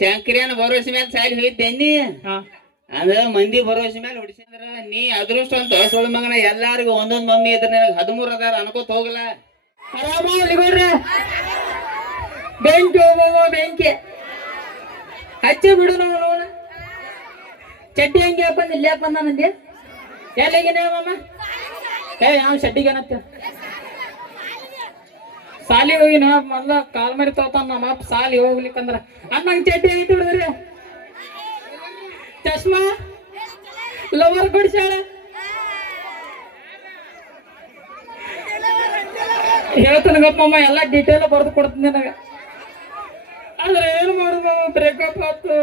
ಶಂಕರ್ಯಾನ ಭರವಸೆ ಮೇಲೆ ಸಾಲಿ ಹೋಗಿದ್ದೇನಿ ಹಾ. ಅಂದ್ರ ಮಂದಿ ಭರವಸೆ ಮೇಲೆ ಹೊಡಿಸಿದ್ರ ನೀ ಅದೃಷ್ಟ ಅಂತ ಸುಳ್ಳು ಮಗನ ಎಲ್ಲಾರಿಗು ಒಂದೊಂದ್ ಮಮ್ಮಿ ಇದ್ರ ನಿನಗ ಹದಿಮೂರ್ ಅದಾರ ಅನ್ಕೋತ ಹೋಗಲ್ಲ. ಬೆಂಕಿ ಹೋಗೋ ಬೆಂಕಿ. ಹಚ್ಚಿ ಬಿಡು ನಾವು ನೋಡ ಚಡ್ಡಿ ಹಂಗೆ ಹಾಕೊಂಡ್ ಇಲ್ಲಿ ಬಂದ ನಂದಿ ಎಲ್ಲಿಗೆ ಮಾಮ? ಏ ಯಾವ ಚಡ್ಡಿಗೆ ಏನತ್ತ ಸಾಲಿ ಹೋಗಿನ ಮೊದ್ಲ ಕಾಲ್ ಮರಿ ತಗೋತಾನ ನಮ್ಮ ಅಪ್ಪ ಸಾಲಿ ಹೋಗ್ಲಿಕ್ಕಂದ್ರ ಅನ್ನಂಗ್ ಚಡ್ಡಿ ಐತಿ ಬಿಡಿದ್ರಿ ಚಶ್ಮಾ ಲವರ್ ಕೊಡ್ಸಾಳ ಹೇಳ್ತಾನ ಗಪ್ಪಮ್ಮ ಎಲ್ಲ ಡೀಟೇಲ್ ಬರೆದು ಕೊಡ್ತೀನಿ ನನಗೆ. ಆದ್ರೆ ಏನು ಮಾಡುದು ಬ್ರೇಕಪ್ ಆತು?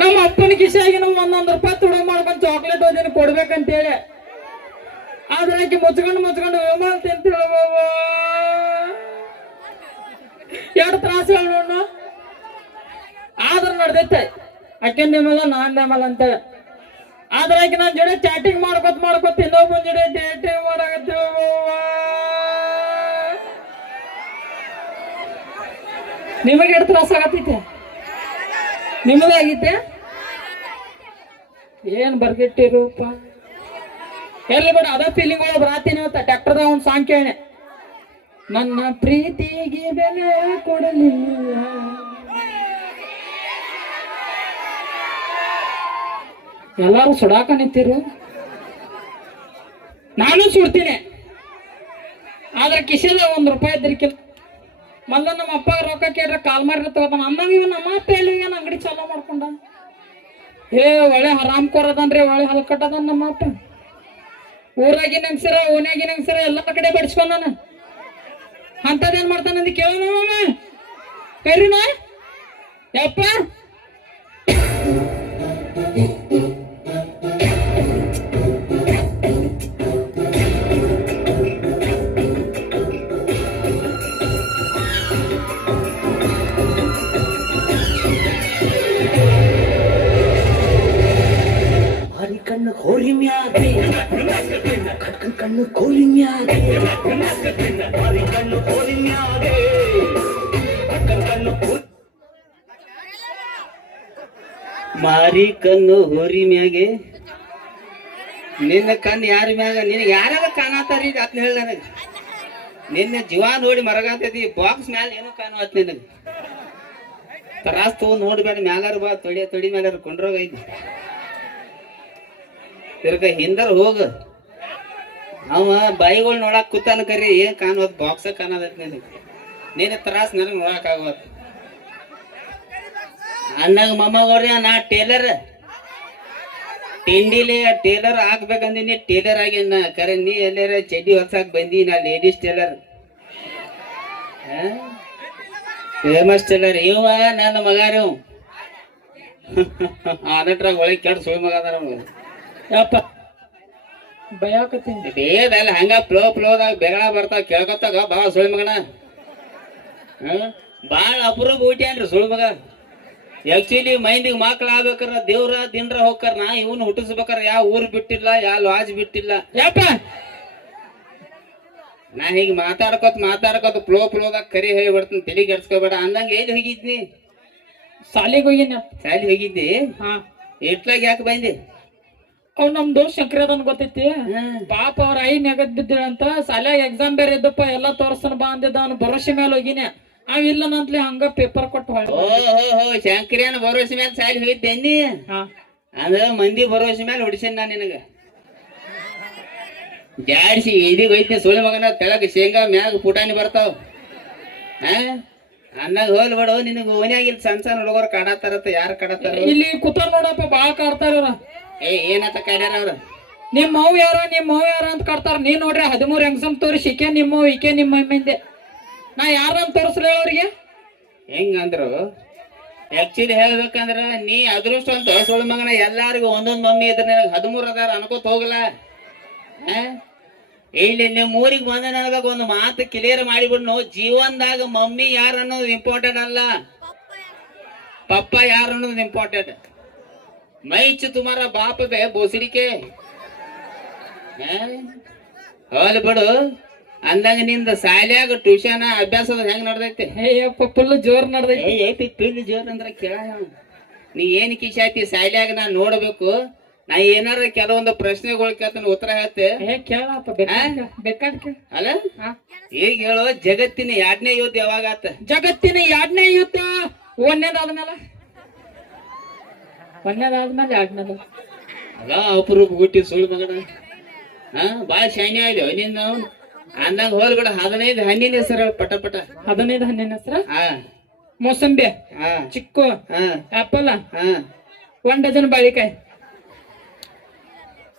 ನಮ್ಮ ಅಪ್ಪನ ಕಿಶಾಗಿ ನಾವು ಒಂದೊಂದು ರೂಪಾಯಿ ತುಡ ಮಾಡ್ಕೊಂಡು ಚಾಕ್ಲೇಟ್ ಓದಿನ ಕೊಡ್ಬೇಕಂತೇಳಿ. ಆದ್ರೆ ಆಕೆ ಮುಚ್ಕೊಂಡು ಮುಚ್ಕೊಂಡು ವಿಮಾನ ತಿಂತೀಳ ಎರಡು ತ್ರಾಸಗಳು ನೋಡ ಆದ್ರೆ ನಡ್ದೈತೆ ಆಕೆ ನಿಮ್ಮಲ್ಲ ನಾನ್ ನಿಮ್ಮಲ್ಲ ಅಂತ. ಆದ್ರೆ ಆಕೆ ನನ್ನ ಜಡೆ ಚಾಟಿಂಗ್ ಮಾಡ್ಕೊತ ಮಾಡ್ಕೊತ ಇನ್ನೊಬ್ಬನ ಜಡೆ ಡೇಟಿಂಗ್ ಮಾಡಕತ್ತೀವಿ ನಿಮಗೆ ಎರಡು ತ್ರಾಸ ಆಗತ್ತೈತೆ? ನಿಮಗಾಗೈತೆ ಏನ್ ಬರ್ಗೆಟ್ಟಿರೂಪ ಎಲ್ಲಿ ಬೇಡ, ಅದ ಫೀಲಿಂಗ್ ಒಳಗೆ ಬರಾತೀನಿ ಅಂತ ಒಂದು ಸಾಂಗ್ ಕೇಳಿ ನನ್ನ ಪ್ರೀತಿಗೆ ಬೆಲೆ ಕೊಡಲಿಲ್ಲ. ಎಲ್ಲಾರು ಸುಡಾಕ ನಿಂತಿರು? ನಾನು ಸುಡ್ತೀನಿ. ಆದ್ರೆ ಕಿಶೆದ ಒಂದ್ ರೂಪಾಯಿ ಇದ್ರಿಕಿಲ್ಲ ಮಲ್ಲ ನಮ್ಮ ಅಪ್ಪ ರೊಕ್ಕ ಕೇಳ್ರೆ ಕಾಲ್ ಮಾರಿ ತಗೋತಾನ. ಅಂದಂಗ ಇವ ನಮ್ಮ ಅಪ್ಪ ಎಲ್ಲಿ ಏನ್ ಅಂಗಡಿ ಚಾಲೋ ಮಾಡ್ಕೊಂಡ. ಏ, ಒಳ್ಳೆ ಹರಾಮ್ ಕೊರದನ್ರಿ ಒಳ್ಳೆ ಹಲ್ಕಟ್ಟದನ್ ನಮ್ಮ ಅಪ್ಪ. ಊರಾಗಿನ ಹೆಂಗ್ಸರ, ಓನ್ಯಾಗಿನ ಹೆಂಗ್ಸರ, ಎಲ್ಲಾ ಕಡೆ ಬಡಿಸ್ಕೊಂಡಾನ. ಅಂತದೇನ್ ಮಾಡ್ತಾನಂದು ಕೇಳೋಣ ಕರಿನ? ಯಪ್ಪ. ಹೋರಿ ಕಣ್ಣು ಕೋರಿ ಮ್ಯಾಗೆ ಕಣ್ಣು ಕೋರಿ ಮ್ಯಾಗೆ ಮಾರಿ ಕಣ್ಣು ಹೋರಿ ಮ್ಯಾಗೆ. ನಿನ್ನ ಕಣ್ಣು ಯಾರ ಮ್ಯಾಗ? ನಿನಗೆ ಯಾರ್ಯಾರ ಕಾಣತಾರಿ? ಅದ್ನ ಹೇಳ ನನಗೆ. ನಿನ್ನ ಜೀವ ನೋಡಿ ಮರಗಾತೈತಿ ಬಾಕ್ಸ್ ಮ್ಯಾಲ ಏನೋ ಕಾಣುವತ್ ನಿನಗೆ. ತ್ರಾಸ್ ತಗೊಂಡ್ ನೋಡ್ಬೇಡ, ಮ್ಯಾಲಾರ ಬಾ, ತೊಡಿ ತೊಡಿ ಮ್ಯಾಲಾರ ಕೊಂಡ್ರೋಗ ಐತಿ. ತಿರ್ಗ ಹಿಂದರ್ ಹೋಗ. ಅವ ಬಾಯಿಗಳು ನೋಡಕ್ ಕೂತಾನ ಕರಿ, ಏನ್ ಕಾಣುವತ್ ಬಾಕ್ಸ ಕಾಣದತ್ ನಿನಗೆ. ನೀನ ತ್ರಾಸ್ ನನಗೆ ನೋಡಕ್ ಆಗವತ್ ಅಣ್ಣಗ ಮೊಮ್ಮಗವ್ರಿ, ನಾ ಟೇಲರ್. ತಿಂಡಿಲಿ ಟೇಲರ್ ಹಾಕ್ಬೇಕಂದಿನಿ, ಟೇಲರ್ ಆಗಿನ ಕರೆ, ನೀ ಎಲ್ಲಾರ ಚಡ್ಡಿ ಹೊಸಾಕ್ ಬಂದಿ, ನಾ ಲೇಡೀಸ್ ಟೇಲರ್. ಫೇಮಸ್ ಟೇಲರ್, ಇವ ನನ್ನ ಮಗ ರೀ ಆನಟ್ರಾಗ ಒಳಗೆ ಕೆಟ್ಟ ಸುಳಿ ಮಗ ಅದಾರ. ಯಪ್ಪ. ಬಯಾಕತ್ತೀನಿ ಬೇದಲ್ಲ ಹಂಗ ಫ್ಲೋ ಪ್ಲೋದಾಗ ಬೆಗಳ ಬರ್ತಾವ ಕೇಳ್ಕೊತಾಗ ಬಾ ಸುಳಿ ಮಗನ. ಭಾಳ ಬಾಳ ಅಪರೂಪ ಹುಟ್ಯಾನ್ರಿ ಸುಳಿ ಮಗ? ಆಕ್ಚುಲಿ ಮೈಂದಿಗೆ ಮಕ್ಳು ಆಗ್ಬೇಕಾರ ದೇವ್ರ ದಿನರ ಹೋಗ್ಕಾರ ನಾ ಇವನು ಹುಟ್ಟಿಸ್ಬೇಕಾರ ಯಾವ ಊರು ಬಿಟ್ಟಿಲ್ಲ ಯಾವ ಲಾಜ್ ಬಿಟ್ಟಿಲ್ಲ. ಯಪ್ಪ! ನಾ ಹೀಗೆ ಮಾತಾಡ್ಕೊತ ಮಾತಾಡ್ಕೊತ ಫ್ಲೋ ಫ್ಲೋದಾಗ ಕರಿ ಹೇಳಿ ಬಿಡ್ತಿನ ತಲೆ ಕೆಡ್ಸ್ಕೊಬೇಡ ಅಂದಂಗ ಎಲ್ಲಿ ಹೋಗಿದ್ನಿ? ಶಾಲೆಗೆ ಹೋಗಿನ ಶಾಲಿ ಹೋಗಿದ್ದಿ? ಹಾ. ಇಟ್ಲಾಗ ಯಾಕೆ ಬಂದಿ? ಅವ್ ನಮ್ ದೋಸ್ತ್ ಶಂಕರದನ್ ಗೊತ್ತೈತಿ? ಪಾಪ ಅವ್ರ ಐ ನೆಗದ್ ಬಿದ್ದಿಳಂತ ಸಾಲ್ಯಾಗ ಎಕ್ಸಾಮ್ ಬೇರೆ ಇದ್ದಪ್ಪ ಎಲ್ಲ ತೋರ್ಸನ್ ಬಾ ಅಂದಿದ್ದ ಅವ್ನು ಭರೋಸೆ ಮೇಲೆ ಹೋಗಿನಿ. ಅವ್ ಇಲ್ಲ ನಂತ್ಲಿ ಹಂಗ ಪೇಪರ್ ಕೊಟ್ಟು ಹೊಳ್ಳಿ. ಓ ಹೋ ಹೋ ಶಂಕರ್ಯಾನ ಭರೋಸೆ ಮೇಲೆ ಸಾಲಿ ಹೋಗಿದ್ದೇನಿ ಅದ ಮಂದಿ ಭರೋಸೆ ಮೇಲೆ ಹೊಡಿಸೇನ್ ನಾ ನಿನಗ. ಜಾಡ್ಸಿ ಇದೀಗ ಐತಿ ಸುಳ್ಳು ಮಗನ ತೆಳಗ ಶೇಂಗಾ ಮ್ಯಾಗ ಪುಟಾಣಿ ಬರ್ತಾವ. ಹಾ? ಅನ್ನಾಗ ಹೋಲ್ ಬಿಡು ನಿನಗ ಓನ್ಯಾಗಿಲ್ ಸಣ್ಣ ಸಣ್ಣ ಹುಡುಗರು ಕಾಡತ್ತಾರತ್ತ ಯಾರು ಕಾಡತ್ತಾರ ಇಲ್ಲಿ ಕೂತಾರ ನೋಡಪ್ಪ ಬಾಳ ಕಾಡ್ತಾರ. ಏ ಏನತ್ತ ಕೈದಾರ ಅವ್ರ? ನಿಮ್ ಅವ್ ಯಾರ? ನಿಮ್ ಅವ್ ಯಾರ ಅಂತ ಕಟ್ತಾರ? ನೀ ನೋಡ್ರಿ ಹದಿಮೂರು ಎಕ್ಸಾಮ್ ತೋರಿಸಿ ಈಕೆ ನಿಮ್ಮ ಇಕೆ ನಿಮ್ಮ ಮಮ್ಮಿಂದೆ ನಾ ಯಾರ ಅಂತ ತೋರಿಸ್ಲಿ ಅವ್ರಿಗೆ? ಹೆಂಗಂದ್ರು? ಆಕ್ಚುಲಿ ಹೇಳ್ಬೇಕಂದ್ರ ನೀ ಅದೃಷ್ಟ ಅಂತ ಸುಳ್ಳು ಮಗನ ಎಲ್ಲಾರಿಗು ಒಂದೊಂದ್ ಮಮ್ಮಿ ಇದ್ರ ನಿನಗ ಹದಿಮೂರ್ ಅದಾರ ಅನ್ಕೋತ ಹೋಗಲ್ಲ. ಆ? ಇಲ್ಲಿ ನಿಮ್ಮ ಊರಿಗೆ ಬಂದ ನನಗ ಒಂದು ಮಾತು ಕ್ಲಿಯರ್ ಮಾಡಿಬಿಡ್ನು. ಜೀವನದಾಗ ಮಮ್ಮಿ ಯಾರು ಅನ್ನೋದು ಇಂಪಾರ್ಟೆಂಟ್ ಅಲ್ಲ. ಪಪ್ಪ ಯಾರು ಅನ್ನೋದು ಇಂಪಾರ್ಟೆಂಟ್ ಮೈಚ್ ತುಮಾರ ಬಾಪ ಬೇ ಬೋಸಡಿಕೆ ಹೋಲ್ ಬಿಡು. ಅಂದಂಗ ನಿಂದ ಸಾಲ್ಯಾಗ ಟ್ಯೂಷನ್ ಅಭ್ಯಾಸದ ಹೆಂಗ್ ನಡ್ದೈತಿ? ಅಯ್ಯಪ್ಪ ಫುಲ್ ಜೋರ್ ನಡ್ದೈತಿ. ಏ ಐತಿ ಪಿಲ್ ಜೋರ್ ಅಂದ್ರ ಕೇಳ ನೀ ಏನ್ ಕಿಶಾತಿ ಶಾಲ್ಯಾಗ ನಾ ನೋಡ್ಬೇಕು. ನಾ ಏನಾರ ಕೆಲವೊಂದು ಪ್ರಶ್ನೆಗಳು ಕೇಳ್ತಾನೆ ಉತ್ತರ ಹೇಳ್ತೆ. ಅಲ್ಲ. ಈಗ ಹೇಳು ಜಗತ್ತಿನ ಎರಡನೇ ಯುದ್ಧ ಯಾವಾಗ ಆತ? ಜಗತ್ತಿನ ಎರಡನೇ ಯುದ್ಧ? ಒಂದೇದಾದ್ಮೇಲೆ? ಒಂದೇದಾದ್ಮೇಲೆ ಎರಡನೇದು ಅಲ್ಲ ಅಪರೂಪ ಹುಟ್ಟಿ ಸುಳ್ಳು ಮಗನ. ಹಾ ಬಾಳ ಶಾನಿ ಆಯ್ತು ನಿನ್ನ ಅಂದಾಗ ಹೋದ್ ಹೋಲ್ಗಡ ಹದಿನೈದು ಹಣ್ಣಿನ ಹೆಸರು ಪಟ ಪಟ. ಹದಿನೈದು ಹಣ್ಣಿನ ಹೆಸರ? ಹಾ. ಮೋಸಂಬಿ ಹಾ. ಚಿಕ್ಕು ಹಾ. ಆಪಲ್ ಹಾ. ಒಂದ್ ಡಜನ್ ಬಾಳಿಕಾಯಿ.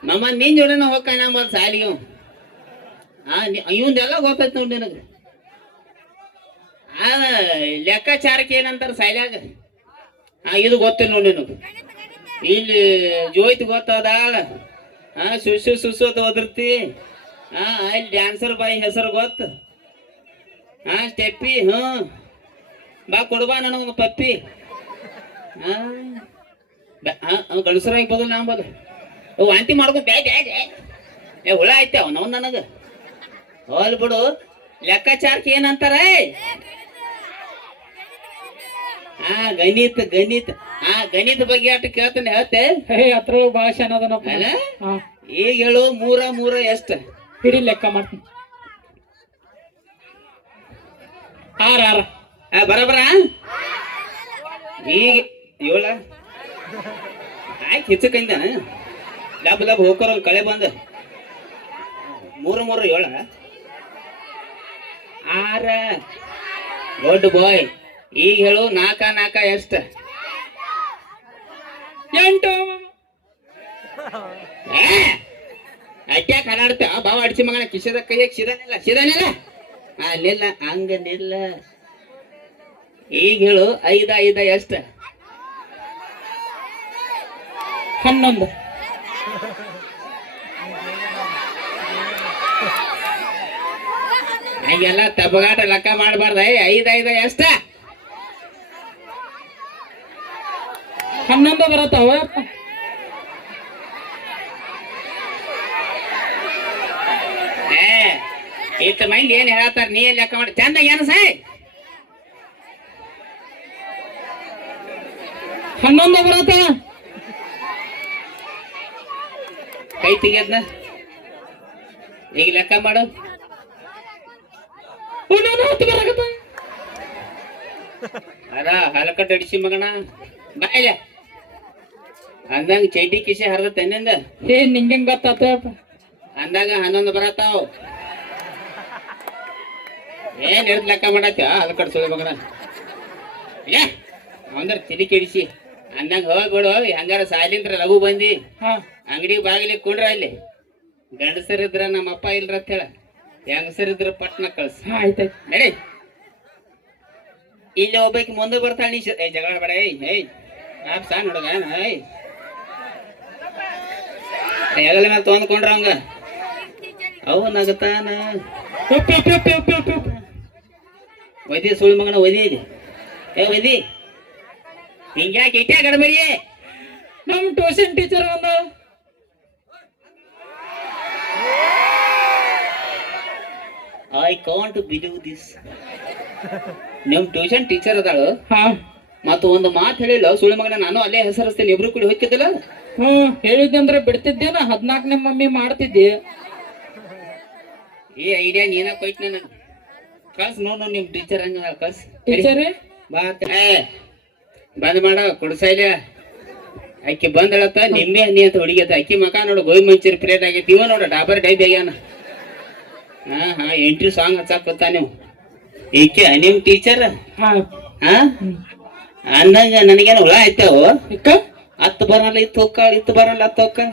ನಮ್ಮ ನಿನ್ ಜೋಡಿನ ಹೋಗ್ಕಾನ ಮತ್ ಸಾಲಿಗೆ ಹಾ ಇವಂದೆಲ್ಲ ಗೊತ್ತೈತಿ ನೋಡಿ ನಿನಗ. ಆ ಲೆಕ್ಕಾಚಾರಕ್ಕೆ ಏನಂತಾರ ಸಾಲಿಯಾಗ? ಹಾ ಇದು ಗೊತ್ತಿಲ್ಲ ನೋಡಿ ನಿನಗ. ಇಲ್ಲಿ ಜೋಯ್ತಿ ಗೊತ್ತದಾಳ ಹಾ ಸುಸು ಸುಸು ಅಂತ ಒದರ್ತಿ. ಹಾ ಇಲ್ಲಿ ಡ್ಯಾನ್ಸರ್ ಬಾಯಿ ಹೆಸರು ಗೊತ್ತು? ಹಾ ಸ್ಟೆಪ್ಪಿ ಹ್ಞೂ. ಬಾ ಕೊಡ್ಬಾ ನನಗೊಂದು ಪಪ್ಪಿ. ಹಾ ಗಣಸರಾಗಿ ಬದಲು ನಾ ಬದಲು. ವಾಂತಿ ಮಾಡ್ಕೊ ಬ್ಯಾ ಬ್ಯಾ. ಏ, ಹುಳ ಐತೆ ಅವನವ್ ನನಗೆ. ಹೋಲ್ ಬಿಡು. ಲೆಕ್ಕಾಚಾರಕ್ಕೆ ಏನಂತಾರ? ಹಾ ಗಣಿತ ಗಣಿತ. ಆ ಗಣಿತ ಬಗ್ಗೆ ಅಷ್ಟು ಕೇಳ್ತಾನೆ ಹೇಳ್ತೆ. ಹತ್ರ ಭಾಷೆ? ಹಾ. ಈಗ ಹೇಳು ಮೂರ ಮೂರ ಎಷ್ಟ? ಹಿಡಿ ಲೆಕ್ಕ ಮಾಡ್ತೀನಿ. ಆರ ಆರ. ಆ ಬರಬರ? ಈಗ ಏಳ. ಆಯ್ತು ಹೆಚ್ಚಕಂದಾನ ಲಬ್ ಲಬ್ ಹೋಗ್ಕರ ಕಳೆ ಬಂದ. ಮೂರ ಮೂರ ಏಳ. ಆರ. ದೊಡ್ಡ ಬಾಯ್ ಈಗ ಹೇಳು, ನಾಕ ನಾಕ ಎಷ್ಟ? ಎಂಟು. ಅಟ್ಯಾಕ್ ಹಾಡಾಡ್ತ ಬಾವ ಅಡ್ಸಿ ಮಗನ, ಕಿಶದ ಕೈಯಾಗ ಸಿದಾನಿಲ್ಲ ಸಿದಾನಿಲ್ಲ ಅಲ್ಲಿಲ್ಲ ಹಂಗ ನಿಲ್ಲ. ಈಗ ಹೇಳು, ಐದ ಐದ ಎಷ್ಟ? ಹನ್ನೊಂದು. ಹಂಗೆಲ್ಲ ತಬಗಾಟ ಲೆಕ್ಕ ಮಾಡಬಾರ್ದ ಐದ ಐದ ಎಷ್ಟ? ಹನ್ನೊಂದು ಬರತ್ತವ? ಏ ಮೈಲಿ ಏನ್ ಹೇಳತ್ತಾರ ನೀ ಲೆಕ್ಕ ಮಾಡಿ ಚಂದ ಏನ ಸೈ? ಹನ್ನೊಂದು ಬರತ್ತ ಕೈ ತೆಗಿಯದ್ನ ಈಗ ಲೆಕ್ಕ ಮಾಡು. ಹತ್ತು ಬರಕತ್ತ ಅರ ಹಲಕಟ್ಟು ಅಡಿಸಿ ಮಗನ. ಬಾಯ್ಲ ಅಂದಂಗ ಚೈಟಿ ಕಿಶೆ ಹರಿದ ತೆನ್ನಿಂದ ಏ ನಿಂಗೆ ಗೊತ್ತಾತ ಅಂದಾಗ ಹನ್ನೊಂದು ಬರತ್ತಾವ. ಏನ್ ಇರ್ತ ಲೆಕ್ಕ ಮಾಡತ್ತ ಅದು ಸುಳಿ ಮಗನ. ಏ ಅವಂದ್ರ ತಿಳಿ ಕೆಡಿಸಿ. ಅಂದಂಗ ಹೋಗ್ಬಿಡು ಹಂಗಾರ ಸಾಲಿಂದ್ರ ಲಘು ಬಂದಿ. ಅಂಗಡಿ ಬಾಗಿಲಿ ಕುಂಡ್ರ ಅಲ್ಲಿ. ಗಂಡಸರಿದ್ರ ನಮ್ಮ ಅಪ್ಪ ಇಲ್ರ ಅಂತ ಹೇಳ. ಹೆಂಗಸರಿದ್ರ ಪಟ್ನ ಕಳ್ಸ. ಆಯ್ತಾಯ್ತು. ನಡಿ. ಇಲ್ಲಿ ಒಬ್ಬಾಕಿ ಮುಂದೆ ಬರ್ತಾಳ ನೀ ಜಗಳ ಬೇಡ ಏಯ್ ಏಯ್. ಸಾ ನೋಡಗ ಏಯ್. ಹೆಗಲ ಮೇಲೆ ತೊಂದ್ಕೊಂಡ್ರ ಅವಂಗ? ಅವು ನಗತಾನ. ಒದಿ ಸುಳ್ಳು ಮಗನ ಒದಿ ಇಲ್ಲಿ. ಏ ಒದಿ ಹಿಂಗ್ಯಾಕೆ ಇಟ್ಟೆ ಗಡಬಡಿ. ನಮ್ ಟ್ಯೂಷನ್ ಟೀಚರ್ ಒಂದು ಐ ಕಾಂಟ್ ಬಿಲೀವ್ ದಿಸ್ ನಿಮ್ ಟ್ಯೂಷನ್ ಟೀಚರ್ ಅದಾಳು. ಹಾ. ಮತ್ತು ಒಂದು ಮಾತು ಹೇಳಿಲ್ಲ. ಸುಳಿ ಮಗನ ನಾನು ಅಲ್ಲೇ ಹೆಸರಿಸ್ತೇನೆ. ಇಬ್ರು ಕೂಡಿ ಹೋಗ್ತಿದ್ದಲ್ಲ. ಹ್ಞೂ ಹೇಳಿದ್ದೆ ಅಂದ್ರೆ ಬಿಡ್ತಿದ್ದೇನ? ಹದಿನಾಲ್ಕನೇ ಮಮ್ಮಿ ಮಾಡ್ತಿದ್ದೆ. ಈ ಐಡಿಯಾ ನೀನ ಕೊಯ್ತ ನನಗೆ. ಕಳ್ಸ್ ನೋಡು ನಿಮ್ ಟೀಚರ್ ಹಂಗ ಕಳ್ಸ್. ಟೀಚರ್ ಬಾ ಬಂದ್ ಮಾಡ ಕುಡ್ಸೈಲ ಅಕ್ಕಿ ಬಂದಳತ್ತ ನಿಮ್ಮೆ ಅನ್ನಿ ಅಂತ ಹುಡುಗಿತ ಅಕ್ಕಿ ಮಕ ನೋಡು ಗೋಯ್ ಮಂಚೂರಿ ಪ್ಲೇಟ್ ಆಗೈತಿ. ಇವ ನೋಡು ಡಾಬರ್ ಡೈಬ್ ಆಗ್ಯಾನ. ಹಾ ಹಾ ಎಂಟ್ರಿ ಸಾಂಗ್ ಹಚ್ಚಾಕತ್ತ ನೀವು ಈಕೆ ನಿಮ್ ಟೀಚರ್ ಹಾ. ಹಾ? ಅಂದಂಗ ನನಗೇನು ಹುಳ ಆಯ್ತಾವು ಹತ್ತು ಬರಲ್ಲ ಇತ್ತು ಹೋಗ್ಕಾಳ ಇತ್ತು ಬರಲ್ಲ ಅತ್ ಹೋಗ್ಕಾಳ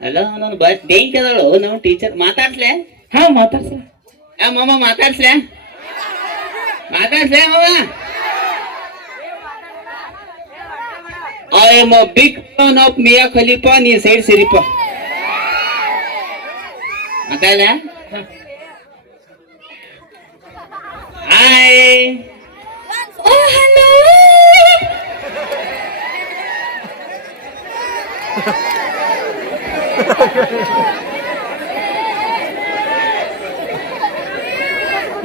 ಅಲ್ಲ ನಾನು ಬೆಂಕಿ ಅದಾಳು. ನಾವು ಟೀಚರ್ ಮಾತಾಡ್ಸ್ಲೆ? ಹಾ ಮಾತಾಡ್ಸ ಆ ಮಾಮ ಮಾತಾಡ್ಸ್ಲೆ? ಮಾತಾಡ್ಸ್ಲೆ ಮಾಮ? I am a big fan of Mia Khalifa ನೀ ಸೈಡ್ ಸಿರಿಪ ಮಾತಾಡ ಹಾಯ್ ಓ ಹಲೋ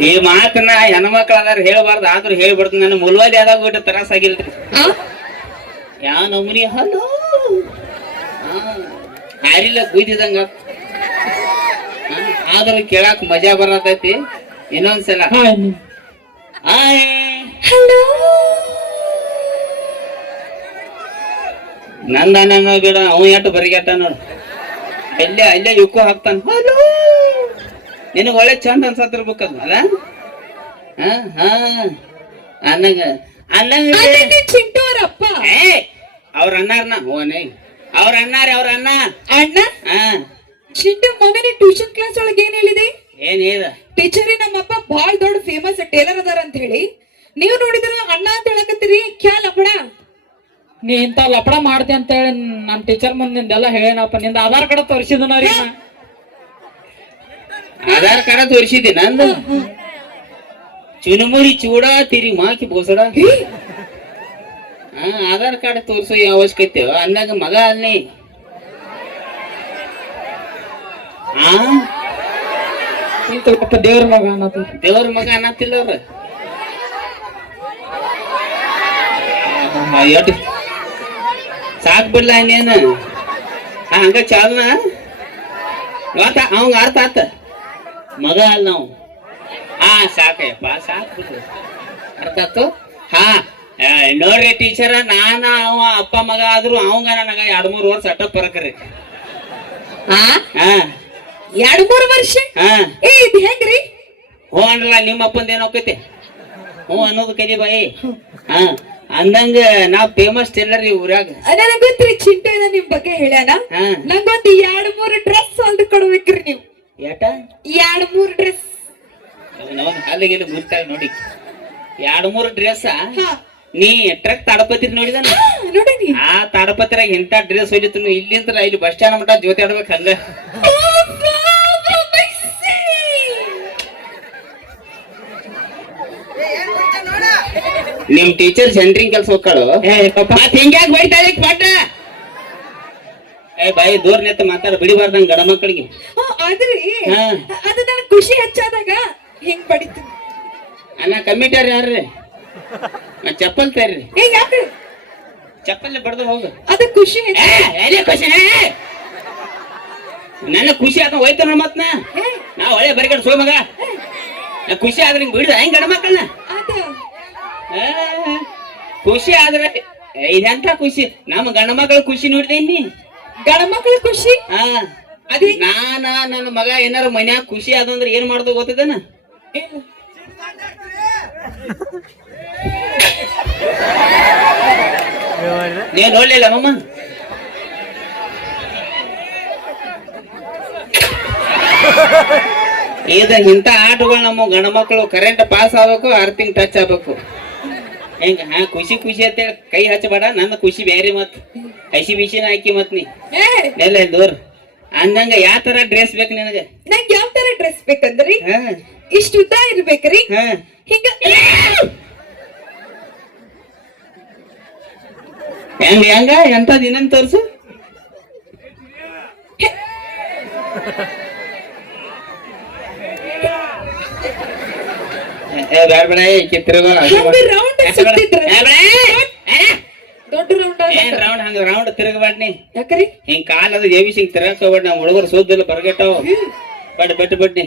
ಈ ಮಾತನ್ನ ಹೆಣ್ಮಕ್ಳು ಅದಾರ ಹೇಳ್ಬಾರ್ದು ಆದ್ರೂ ಹೇಳ್ಬಾರ್ದು ನನ್ನ ಮುಲ್ವಾಲಿ ಆದಾಗ ಬಿಟ್ಟು ತ್ರಾಸ ಆಗಿಲ್ರಿ? ಯಾವ ನಮೂನಿ ಹಲೋ. ಹಾರಿಲ್ಲ ಗುಯ್ದಿದಂಗ ಆದ್ರೂ ಕೇಳಾಕ ಮಜಾ ಬರತೈತಿ. ಇನ್ನೊಂದ್ಸಲ. ಹಾ. ಆಯ್ ನಂದ ಗಿಡ ಬಿಡ ಅವ ಎಟ್ಟು ಬರಿಗೆಟ್ಟ ನೋಡು. ಅಲ್ಲೇ ಅಲ್ಲೇ ಯುಕ್ಕು ಹಾಕ್ತಾನ. ಹಲೋ! ನಿನಗೆ ಒಳ್ಳೆ ಚಂದ ಅನ್ಸತ್ತಿರ್ಬೇಕದು ಅಲ್ಲ? ಹಾ ಹಾ. ಅನ್ನಂಗ ಅನ್ನಂಗ ಚಿಂಟು ಏ ಅವ್ರ ಅನ್ನಾರ್ನ ಓನೇ ಅವ್ರ ಅನ್ನಾರ ಅವ್ರ ಅಣ್ಣ? ಅಣ್ಣ? ಹಾ. ಚಿಂಟು ಮೊನ್ನೆ ಟ್ಯೂಷನ್ ಕ್ಲಾಸ್ ಒಳಗೆ ಏನ್ ಹೇಳಿದೆ? ಏನ್ ಹೇಳ? ಟೀಚರಿ ನಮ್ಮಪ್ಪ ಬಾಳ್ ದೊಡ್ಡ ಫೇಮಸ್ ಟೇಲರ್ ಅದಾರ ಅಂತ ಹೇಳಿ. ನೀವು ನೋಡಿದ್ರ ಅಣ್ಣ ಅಂತ ಹೇಳಕತ್ತೀರಿ? ಕ್ಯಾ ಲಪಡ? ನೀ ಇಂತ ಲಪಡ ಮಾಡ್ತಿ ಅಂತ ಹೇಳಿ ನಮ್ಮ ಟೀಚರ್ ಮುಂದೆ ನಿಂದೆಲ್ಲ ಹೇಳೇನಪ್ಪ. ನಿಂದ ಆಧಾರ್ ಕಾರ್ಡ್ ತೋರಿಸಿದನ ರೀ ಆಧಾರ್ ಕಾರ್ಡ್ ತೋರಿಸಿದೆ ನಂದು ಚುನುಮುರಿ ಚೂಡ ತಿರಿ ಮಾಕಿ ಬೋಸಡ. ಹಾ? ಆಧಾರ್ ಕಾರ್ಡ್ ತೋರಿಸೋ ಅವಶ್ಯಕತೆ ಅಂದಾಗ ಮಗ ಅಲ್ಲಿ ಹಾ ದೇವ್ರ ಮಗ ಅನ್ನತ್ತ. ದೇವ್ರ ಮಗ ಅನ್ನತ್ತಿಲ್ಲ ಅವ್ರ. ಎಟ್ಟು ಸಾಕ್ ಬಿಡ್ಲ ಇನ್ನೇನು? ಹಂಗ ಚಾಲ್ನ? ಆತ ಅವಂಗ ಅರ್ಥ ಆತ. ಮಗ ಅಲ್ಲ ನಾವು. ಹಾ ಸಾಕಯ್ಯಪ್ಪ ಸಾಕ್ ಬಿಡ್ರಿ ಅರ್ಥ ಆತು? ಹಾ ನೋಡಿ ನೋಡ್ರಿ ಟೀಚರ ನಾನು ಅವ ಅಪ್ಪ ಮಗ ಆದ್ರು ಅವಂಗ ನನಗ ಎರಡ್ ಮೂರು ವರ್ಷ ಅಟ್ಟ ಬರಕ್ರಿ ಎರಡ್ ಮೂರು ವರ್ಷ? ಹೆಂಗ್ರಿ? ಹ್ಞೂ ಅನ್ರಲ್ಲ ನಿಮ್ಮ ಅಪ್ಪಂದ ಏನ್ ಹೋಗೈತೆ ಹ್ಞೂ ಅನ್ನೋದು ಕಲಿ ಬಾಯಿ. ಹಾ. ಅಂದಂಗ ನಾವ್ ಫೇಮಸ್ ಟೇಲರ್ ಈ ಊರಾಗ. ನನಗ್ ಚಿಂತೆ ಚಿಂಟು ಇದ ನಿಮ್ ಬಗ್ಗೆ ಹೇಳ್ಯಾನ? ಹಾ. ನಂಗೊಂದು ಎರಡ್ ಮೂರು ಡ್ರೆಸ್ ಹೊಲ್ದು ಕೊಡ್ಬೇಕ್ರಿ ನೀವು. ಏಟ ಎರಡ್ ಮೂರು ಡ್ರೆಸ್ ಅವನವನ್ ಅಲ್ಲಿಗೆ ಮುರ್ತಾಳ ನೋಡಿ. ಎರಡು ಮೂರು ಡ್ರೆಸ್ ಹಾ. ನೀ ಟ್ರಕ್ ತಾಡಪತಿ ನೋಡಿದಾನ? ನೋಡಿನಿ. ಆ ತಾಡಪತ್ರಾಗ ಇಂಥ ಡ್ರೆಸ್ ಹೊಲಿತು ಇಲ್ಲಿಂದ ಇಲ್ಲಿ ಬಸ್ ಸ್ಟ್ಯಾಂಡ್ ಮಟ್ಟ ಜೊತೆ ಆಡ್ಬೇಕು ಹಂಗ. ನಿಮ್ ಟೀಚರ್ ಸೆಂಟ್ರಿಂಗ್ ಕೆಲ್ಸ ಹೋಗ್ಕಳು ಏ ಬೈತಾ ಇದಕ್ ಹಿಂಗ್ಯಾಕ್ ಪಟ್ಟ? ಏ ಬಾಯಿ ದೂರ ನಿಂತ ಮಾತಾಡ ಬಿಡಿಬಾರ್ದಂಗ ಗಡ ಮಕ್ಕಳಿಗೆ ಆದ್ರಿ. ಅದು ಖುಷಿ ಹೆಚ್ಚಾದಾಗ ಹಿಂಗ್ ಬಡಿತು ಅಣ್ಣ ಕಮ್ಮಿಟ್ಯಾರ ಯಾರ್ರಿ? ನಾ ಚಪ್ಪಲ್ ತರ್ರಿ. ಏ ಯಾಕ್ರಿ? ಚಪ್ಪಲ್ ಬಡ್ದು ಹೋಗು. ಅದು ಖುಷಿ ಖುಷಿ ನನ್ನ ಖುಷಿ ಆತ ಹೋಯ್ತಾನ ಮತ್ನ ನಾ. ಒಳ್ಳೆ ಬರಿಗಡ್ ಸೋಮಗ. ನಾ ಖುಷಿ ಆದ್ರೆ ಹಿಂಗ್ ಬಿಡ್ದ ಹೆಂಗ್ ಗಡ ಮಕ್ಕಳನ್ನ ಖುಷಿ ಆದ್ರೆ ಇದೆಂತ ಖುಷಿ? ನಮ್ಮ ಗಂಡ ಮಕ್ಕಳ ಖುಷಿ ನೋಡ್ದೇನಿ ಗಂಡ ಮಕ್ಕಳ ಖುಷಿ? ಹಾ ಅದೇ. ನಾನ ನನ್ನ ಮಗ ಏನಾರ ಮನ್ಯಾಗ ಖುಷಿ ಆದಂದ್ರ ಏನ್ ಮಾಡ್ದೋ ಗೊತ್ತದನ? ನೀವ್ ನೋಡ್ಲಿಲ್ಲ ಮಮ್ಮ ಇದ ಇಂಥ ಆಟಗಳು ನಮ್ಮ ಗಂಡ ಮಕ್ಕಳು ಕರೆಂಟ್ ಪಾಸ್ ಆಗ್ಬೇಕು ಅರ್ಥಿಂಗ್ ಟಚ್ ಆಗ್ಬೇಕು. ಹೆಂಗ? ಹಾ ಖುಷಿ ಖುಷಿ ಅಂತೇಳಿ ಕೈ ಹಚ್ಚಬೇಡ ನನ್ನ ಖುಷಿ ಬೇರೆ ಮತ್. ಹಸಿ ಬಿಸಿನ ಹಾಕಿ ಮತ್ ನೀ. ಏ ಎಲ್ಲ ದೂರ. ಅಂದಂಗ ಯಾವ ತರ ಡ್ರೆಸ್ ಬೇಕು ನಿನಗ? ನಂಗ್ ಯಾವ ತರ ಡ್ರೆಸ್ ಬೇಕಂದ್ರಿ? ಹಾ. ಇಷ್ಟ ಉದ್ದ ಇರ್ಬೇಕ್ರಿ? ಹಾ. ಹಿಂಗ. ಹೆಂಗ ಹೆಂಗ? ಎಂತದ್ ಇನ್ನೊಂದ್ ತೋರ್ಸು. ಏ ಬ್ಯಾಡ ಬೇಡ ರೌಂಡ್ ಸುತ್ತಿದ್ರ ದೊಡ್ಡ ರೌಂಡ್ ಏನ್ ರೌಂಡ್ ಹಂಗ ರೌಂಡ್ ಯಾಕ್ರಿ? ಹಿಂಗ್ ಕಾಲ ಅದು ಸಿಂಗ್ ಹುಡುಗರು ಸೋದಿಲ್ಲ ಬರ್ಗೆಟ್ಟವ್ ಬಡ್ ಬಿಟ್ಟು ಬಿಡ್ನಿ.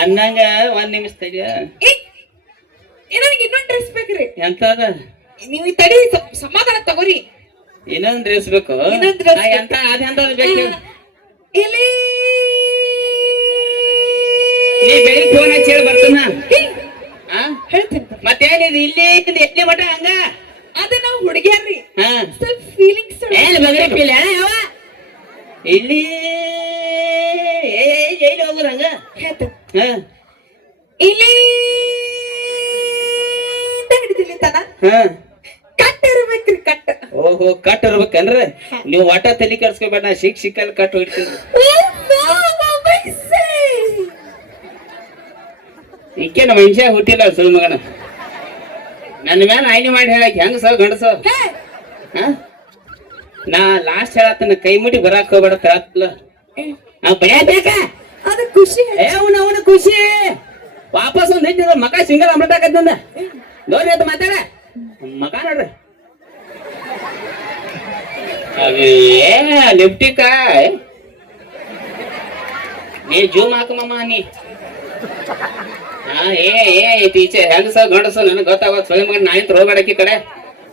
ಅನ್ನಂಗ ಒಂದ್ ನಿಮಿಷ ತಡಿಯ ಏ ನನಗೆ ಇನ್ನೊಂದ್ ಡ್ರೆಸ್ ಬೇಕ್ರಿ. ಎಂತದ? ನೀವು ತಡಿ ಸಮಾಧಾನ ತಗೋರಿ. ಇನ್ನೊಂದ್ ಡ್ರೆಸ್ ಬೇಕು. ಎಂತ ಬೇಕು. ಇಲ್ಲಿ ನೀ ಬೆಳಿಗ್ಗೆ ಫೋನ್ ಹಚ್ಚಿ ಬರ್ತಾನ? ಹೇಳ್ತೀನಿ. ಮತ್ತೇನಿದು? ಇಲ್ಲಿ ಎಲ್ಲಿ ಮಟ ಹಂಗ? ಅದ ನಾವು ಹುಡುಗಿಯಾರ್ರಿ. ಹಾ. ಸ್ವಲ್ಪ ಫೀಲಿಂಗ್ಸ್ ಏನ್ ಬಗ್ರೆ ಪಿಲ್ಲ ಯಾವ ಇಲ್ಲಿ ಎಲ್ಲಿ ಹೋಗುದು ಹಂಗ? ಹೇಳ್ತೇನೆ. ಹಾ. ಇಲ್ಲಿ ಹಿಡಿದಿಲ್ಲಿ ತನ. ಹಾ. ಕಟ್ ಇರ್ಬೇಕ್ರಿ ಕಟ್ ಓಹೋ ಕಟ್ ಇರ್ಬೇಕನ್ರಿ ನೀವು ಒಟ್ಟ ತಲೆ ಕರ್ಸ್ಕೊಬೇಡ ನಾ ಶಿಕ್ ಸಿಕ್ಕಲ್ಲಿ ಕಟ್ ಹೊಡಿತೀನಿ. ಈಕೇನ ಮನುಷ್ಯ ಹುಟ್ಟಿಲ್ಲ ಸುಳ್ ಮಗನ? ನನ್ನ ಮೇಲೆ ಆಯ್ನೆ ಮಾಡಿ ಹೇಳಕ್ ಹೆಂಗ ಸರ್ ಗಂಡಸ? ಹಾ! ನಾ ಲಾಸ್ಟ್ ಹೇಳತ್ತನ ಕೈ ಮುಟ್ಟಿ ಬರಾಕ್ ಹೋಗ್ಬೇಡ ಕೇಳತ್ಲ ನಾ ಬಡಿಯಾಕ ಅದು ಖುಷಿ. ಏ ಅವನ ಅವನ ಖುಷಿ. ವಾಪಸ್ ಒಂದ್ ಹೆಚ್ಚಿದ ಮಗ ಸಿಂಗಲ್ ಅಮೃತ ಆಕತ್ತಂದ ನೋಡಿ ಅದು ಮಾತಾಡ. ಮಗ ನೋಡ್ರಿ. ಅವೇ ಲಿಪ್ಟಿಕ ನೀ ಜೂಮ್ ಹಾಕಮ್ಮ ನೀ. ಏ ಏ ಟೀಚರ್ ಹೆಂಗಸ ಗಂಡಸ ನನಗೆ ಗೊತ್ತಾಗ ಸ್ವಯಂ ನಾ ನಾಯಿ ಹೋಗ್ಬೇಡಕ್ಕಿ ಕಡೆ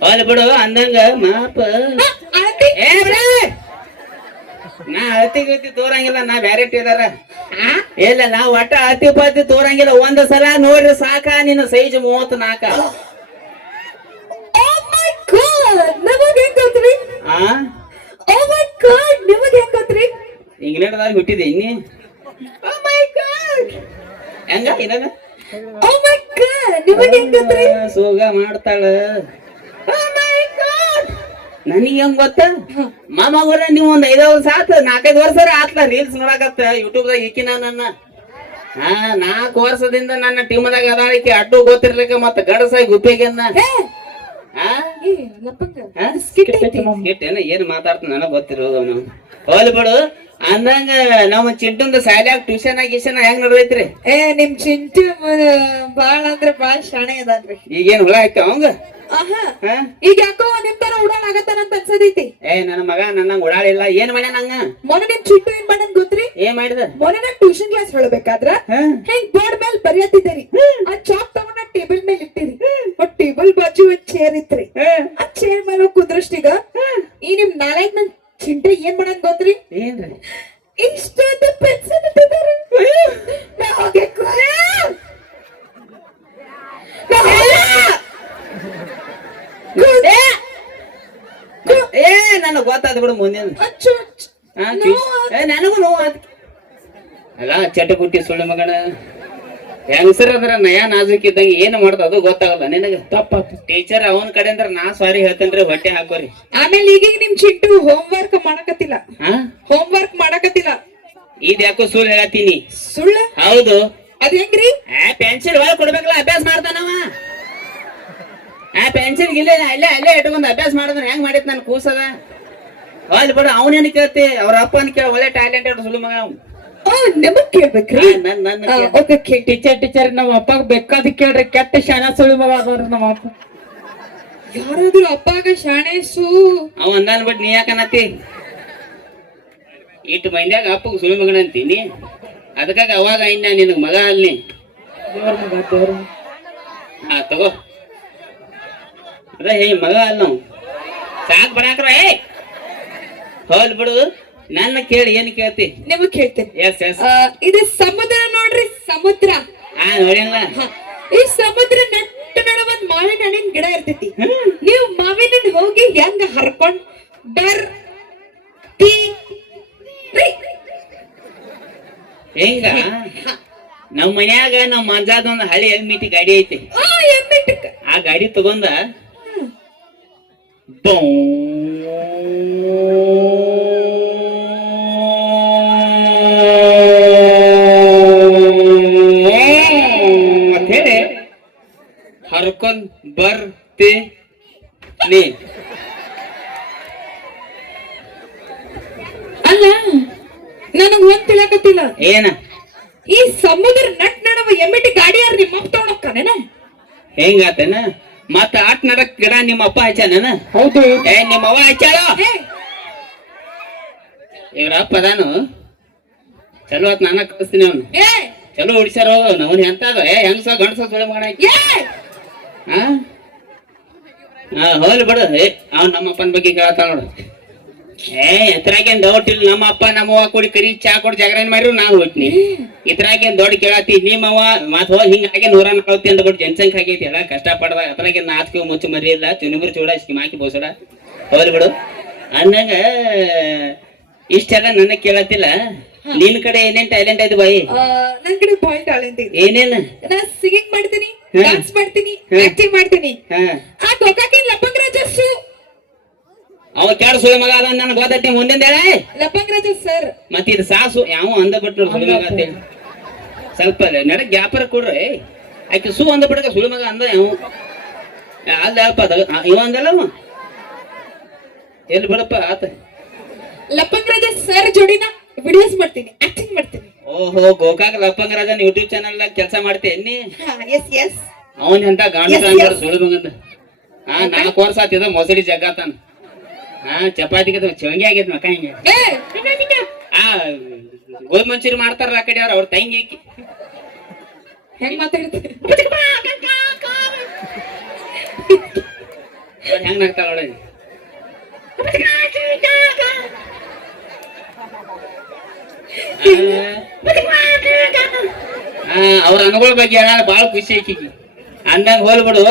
ಅಲ್ಲಿ ಬಿಡು ಅಂದಂಗ ಮಾಪ ಏ ಬಿಡು. ನಾ ಅತಿ ಗತಿ ತೋರಂಗಿಲ್ಲ ನಾ ಬ್ಯಾರೆ ಇದಾರ ಇಲ್ಲ ನಾ ಒಟ್ಟ ಅತಿ ಪತಿ ತೋರಂಗಿಲ್ಲ ಒಂದ್ ಸಲ ನೋಡ್ರಿ ಸಾಕ ನಿನ್ನ ಸೈಜ್ ಮೂವತ್ ನಾಕ Oh my god! ನಮಗ್ ಹೆಂಗ್ ಗೊತ್ತ್ರಿ? ಆ Oh my god! ನಿಮಗ್ ಹೆಂಗ್ ಗೊತ್ತ್ರಿ? ಇಂಗ್ಲೆಂಡ್ದಾಗ ಹುಟ್ಟಿದೆ ಇನ್ನಿ Oh my god! ಹೆಂಗ ಇದಾಗ Oh? ಸೋಗ ಮಾಡ್ತಾಳ. Oh ನನಗೆ ಹೆಂಗ್ ಗೊತ್ತ? ಮಾಮಗರ ನೀವು ಒಂದ್ ಐದಾರು ಸಾತ್ ನಾಲ್ಕೈದು ವರ್ಷ ಆತ್ಲ ರೀಲ್ಸ್ ನೋಡಕತ್ತ ಯೂಟ್ಯೂಬ್ದಾಗ ಈಕಿನ ನನ್ನ. ಹಾ ನಾಲ್ಕು ವರ್ಷದಿಂದ ನನ್ನ ಟೀಮ್ದಾಗ ಅದಾಳಿಕೆ ಅಡ್ಡು ಗೊತ್ತಿರ್ಲಿಕ್ಕೆ ಮತ್ತೆ ಗಡಸಾಗಿ ಗುಪ್ಪಿಗೆನ್ನ. ಏನ್ ಮಾತಾಡ್ತಾನ ನನಗ್ ಗೊತ್ತಿರೋದು ಅವನು ಹೋಲ್ ಬಿಡು. ಅಂದಂಗ ನಮ್ಮ ಚಿಂಟುಂದ ಶಾಲ್ಯಾಗ ಟ್ಯೂಷನ್ ಗಿಷನ್ ಹೆಂಗ್ ನಡ್ದೈತ್ರಿ? ಏ ನಿಮ್ ಚಿಂಟು ಬಾಳ ಅಂದ್ರ ಬಾಳ ಶಾಣೆ ಅದಾನ್ರಿ. ಈಗೇನ್ ಹುಳ ಆಯ್ತ ಅವಂಗ? ಈಗ ಯಾಕೋ ನಿಮ್ ತರ ಉಡಾಳ ಆಗತ್ತಾನಂತ ಅನ್ಸದೈತಿ ಏ ನನ್ನ ಮಗ ನನ್ನ ಉಡಾಳಿಲ್ಲ ಏನ್ ಮಾಡ್ಯ ನಂಗ ಮೊನ್ನೆ ನಿಮ್ ಚಿಂಟು ಏನ್ ಮಾಡಂಗ್ ಗೊತ್ತ್ರಿ? ಏನ್ ಮಾಡಿದ? ಮೊನ್ನೆ ನಾ ಟ್ಯೂಷನ್ ಕ್ಲಾಸ್ ಹೇಳ್ಬೇಕಾದ್ರ? ಹೆಂಗ್ ಬೋರ್ಡ್ ಮೇಲೆ ಬರೆಯತ್ತಿದ್ದೀರಿ? ಆ ಚಾಪ್ ತಗೊಂಡ ಟೇಬಲ್ ಮೇಲೆ ಇಟ್ಟಿರಿ. ಟೇಬಲ್ ಬಾಜು ಒಂದ್ ಚೇರ್ ಇತ್ರಿ. ಆ ಚೇರ್ ಮೇಲೆ ಕುದ್ರಷ್ಟೀಗ ಈ ನಿಮ್ ನಾಳೆ ನನ್ ಚಿಂಟೆ ಏನ್ ಮಾಡಂಗ್ ಗೊತ್ತ್ರಿ? ಏನ್ರಿ? ಇಷ್ಟೊಂದು ಪೆನ್ಸಿಲ್ ಇಟ್ಟಿದ್ದಾರೆ ನಾ ಹೋಗಿ ಕೂರ. ನಾ ಹೋಗ. ಕೂರ. ಏ ಗೊತ್ತಾದ ಬಿಡು ಮುಂದಿನ ನನಗೂ ನೋವು. ಅಲ್ಲ ಚಟಕುಟ್ಟಿ ಸುಳ್ಳು ಮಗನ. ಹೆಂಗಸರ ಅದ್ರ ನಯ ನಾಜುಕ್ ಇದ್ದಂಗ ಏನ್ ಮಾಡ್ದ ಅದು ಗೊತ್ತಾಗಲ್ಲ. ನಿನಗ ತಪ್ಪ ಟೀಚರ್ ಅವನ ಕಡೆ ಅಂದ್ರೆ ನಾ ಸಾರಿ ಹೇಳ್ತೇನ್ರಿ ಹೊಟ್ಟೆ ಹಾಕೋರಿ. ಆಮೇಲೆ ಈಗೀಗ ನಿಮ್ ಚಿಂಟು ಹೋಮ್ ವರ್ಕ್ ಮಾಡಕತ್ತಿಲ್ಲ. ಹಾ? ಹೋಮ್ ವರ್ಕ್ ಮಾಡಕತ್ತಿಲ್ಲ. ಇದ್ ಯಾಕೋ ಸುಳ್ಳು ಹೇಳತ್ತೀನಿ? ಸುಳ್ಳು? ಹೌದು. ಅದ್ ಹೆಂಗ್ರಿ? ಆ ಪೆನ್ಸಿಲ್ ಒಳಗೆ ಕೊಡ್ಬೇಕಲ್ಲ ಅಭ್ಯಾಸ ಮಾಡ್ತಾನವ ಆ ಪೆನ್ಸಿಲ್ ಇಲ್ಲೇ ಅಲ್ಲೇ ಅಲ್ಲೇ ಇಟ್ಕೊಂಡು ಅಭ್ಯಾಸ ಮಾಡಿದ್ರೆ ಹೆಂಗ್ ಮಾಡಿತ್ ನನ್ ಕೂಸದ? ಹೋಲ್ ಬೇಡ ಅವನೇನು ಕೇಳ್ತಿ? ಅವ್ರ ಅಪ್ಪನ ಕೇಳ ಒಳ್ಳೆ ಟ್ಯಾಲೆಂಟೆಡ್ ಸುಲು ಮಗ ನಿಮಗ್ ಕೇಳ್ಬೇಕ್ರಿ? ನನ್ ನನ್ ಓಕೆ ಟೀಚರ್ ಟೀಚರ್ ನಮ್ಮ ಅಪ್ಪಗ್ ಬೇಕಾದ ಕೇಳ್ರಿ. ಕೆಟ್ಟ ಶಾಣ ಸುಳಿ ಮಗ ಅದವ್ರ ನಮ್ಮ ಅಪ್ಪ. ಯಾರಾದ್ರೂ ಅಪ್ಪಾಗ ಶಾಣೇಸು ಅವ ಅಂದಾನ್ ಬಿಟ್ಟು ನೀ ಯಾಕನತಿ ಇಟ್ಟು ಮೈನ್ಯಾಗ ಅಪ್ಪಗ ಸುಳು ಮಗನ ಅಂತೀನಿ. ಅದಕ್ಕಾಗ ಅವಾಗ ಇನ್ನ ನಿನಗ್ ಮಗ ಅಲ್ಲಿ ಹಾ ತಗೋ. ಅದ ಹೇ ಮಗ ಅಲ್ಲ ನಾವು ಸಾಕ್ ಬರಾಕ್ರ ಏ ಹೋಲ್ ಬಿಡು. ನನ್ನ ಕೇಳಿ ಏನ್ ಕೇಳ್ತಿ? ನಿಮಗ್ ಕೇಳ್ತೇನೆ. ಎಸ್ ಎಸ್ ಇದು ಸಮುದ್ರ ನೋಡ್ರಿ ಸಮುದ್ರ. ಆ ನೋಡಿಲ್ಲ ಈ ಸಮುದ್ರ ನಟ್ಟ ನಡ ಒಂದ್ ಮಾವಿನ ಹಣ್ಣಿನ ಗಿಡ ಇರ್ತೈತಿ. ನೀವು ಮಾವಿನ ಹಣ್ಣ್ ಹೋಗಿ ಹೆಂಗ ಹರ್ಕೊಂಡ್ ಬರ್. ಹೆಂಗ? ನಮ್ಮ ಮನ್ಯಾಗ ನಮ್ಮ ಮಂಜಾದ ಒಂದ್ ಹಳೆ ಮೀಟಿ ಗಾಡಿ ಐತಿ. ಆ ಗಾಡಿ ತಗೊಂಡ ಬೌ ಅಂತ ಹೇಳಿ ಹರ್ಕೊಂಡ್ ಬರ್ತಿ ನೀ ಅಲ್ಲ ನನಗ್ ಒಂದ್ ತಿಳಕತ್ತಿಲ್ಲ. ಏನ? ಈ ಸಮುದ್ರ ನಟ್ ನಡವ ಎಮ್ಮಿಟಿ ಗಾಡಿ ಯಾರು ನಿಮ್ಮ ಅಪ್ಪ ತಗೊಂಡೋಗ್ತಾನೇನ ಹೆಂಗಾತನ ಮತ್ತ ಆಟ ನಡಕ್ ಗಿಡ ನಿಮ್ಮ ಅಪ್ಪ ಹಚ್ಚಾನ ಹೌದು. ಏ ನಿಮ್ಮ ಅವ್ವ ಹಚ್ಚಾಳ ಇವ್ರ ಅಪ್ಪ ಅದಾನು. ಚಲೋ ಆತ್ ನಾನ ಕಳಿಸ್ತೀನಿ ಅವ್ನು. ಏ, ಚಲೋ ಹುಡ್ಸ್ಯಾರ ಎಂತ ಅದ ಏ ಹೆಂಗ್ಸ ಗಂಡಸ ಸುಳಿ ಮಾಡ ಹಾ ಹಾ ಹೋಲ್ ಬಿಡು. ಏ ಅವ್ನ್ ನಮ್ಮ ಅಪ್ಪನ ಬಗ್ಗೆ ಕೇಳತ್ತಾಳ ನೋಡು. ಏ ಇದ್ರಾಗೇನ್ ಡೌಟ್ ಇಲ್ಲ ನಮ್ಮ ಅಪ್ಪ ನಮ್ಮ ಅವ್ವ ಕೂಡಿ ಕರಿ ಚಾ ಕೊಡ್ ಜಾಗರಣೆ ಮಾಡಿರು ನಾವು ಹೋಗ್ತೀನಿ ಇದ್ರಾಗೇನ್ ದೊಡ್ಡ ಕೇಳತಿ ನಿಮ್ಮವ್ವ ಮತ್ ಹೋಗಿ ಹಿಂಗಾಗಿ ನೂರ ನಲವತ್ತಿ ಅಂತ ಕೊಟ್ಟು ಜನಸಂಖ್ಯೆ ಆಗೈತಿ ಅಲ್ಲ ಕಷ್ಟ ಪಡ್ದ ಅದ್ರಾಗೆ ನಾಚಿಕೆ ಮುಚ್ಚು ಮರಿ ಇಲ್ಲ ಚುನುಗುರು ಚೂಡ ಸ್ಕಿಮಾಕಿ ಬೋಸಡ. ಹೋಲ್ ಬಿಡು. ಅಂದಂಗ ಇಷ್ಟೆಲ್ಲ ನನ್ನ ಕೇಳತ್ತಿಲ್ಲ. ನಿನ್ ಕಡೆ ಏನೇನ್ ಟ್ಯಾಲೆಂಟ್ ಐತಿ ಬಾಯಿ? ನನ್ ಕಡೆ ಪಾಯಿಂಟ್ ಟ್ಯಾಲೆಂಟ್ ಏನೇನ್? ನಾ ಸಿಂಗಿಂಗ್ ಮಾಡ್ತೀನಿ. ಡಾನ್ಸ್ ಮಾಡ್ತೀನಿ. ಆಕ್ಟಿಂಗ್ ಮಾಡ್ತೀನಿ. ಆ ಗೊಕಾಕಿ ಲಪಂಗ್ ರಾಜಸ್ಸು ಅವ ಕೆಡ ಸುಳಿ ಮಗ ಅದ ನನ್ ಗೊತ್ತೈತಿ ಮುಂದಿನ ಹೇಳ. ಲಪಂಗ್ ರಾಜ ಸರ್. ಮತ್ತೆ ಇದು ಸಾಸು ಯಾವ ಅಂದ ಬಿಟ್ರು ಸುಳಿ ಮಗ ಅಂತೇಳಿ ಸ್ವಲ್ಪ ನಡ ಗ್ಯಾಪರ ಕೊಡ್ರಿ ಆಕೆ ಸು ಅಂದ ಬಿಡಕ ಸುಳಿ ಮಗ ಅಂದ ಯಾವ? ಅಲ್ಲ ಅಪ್ಪ ಅದ? ಇವ ಅಂದಲ್ಲ ಅವ? ಎಲ್ಲಿ ಬಿಡಪ್ಪ ಆತ? ಲಪಂಗ್ ರಾಜ ಸರ್ ಜೋಡಿನ ವಿಡಿಯೋಸ್ ಮಾಡ್ತೀನಿ ಆಕ್ಟಿಂಗ್ ಮಾಡ್ತೀನಿ. ಓಹೋ ಗೋಕಾಕ್ ಲಪ್ಪಂಗರಾಜನ್ ಯೂಟ್ಯೂಬ್ ಚಾನಲ್ ಕೆಲಸ ಮಾಡ್ತೇನೆ ಎಸ್ ಎಸ್ ಅವನ್ ಎಂತ ಗಾಂಧಾರ ಸುಳುಮಗ ಅಂತ ಮಗಂದ. ಹಾ ನಾಲ್ಕು ವರ್ಷ ಆತಿದ ಮೊಸಳಿ ಜಗ್ಗಾತಾನ ಹಾ ಚಪಾತಿ ಚವಂಗಿ ಆಗೈತ್ ಮಕ್ಕ ಹಿಂಗೆ. ಆ ಗೋಧಿ ಮಂಚೂರಿ ಮಾಡ್ತಾರ ಆ ಕಡೆ ಅವ್ರ ಅವ್ರ ತಂಗಿ ಆಕಿ. ಹೆಂಗ್ ಮಾತಾಡ್ತೀರಿ ಹೆಂಗ್ ನಗ್ತಾಳ ಆ ಅವ್ರ ಅನುಗಳ ಬಗ್ಗೆ ಹೇಳ ಬಾಳ ಖುಷಿ ಆಕಿಗೆ. ಅಂದಂಗ ಹೋಲ್ಬಿಡು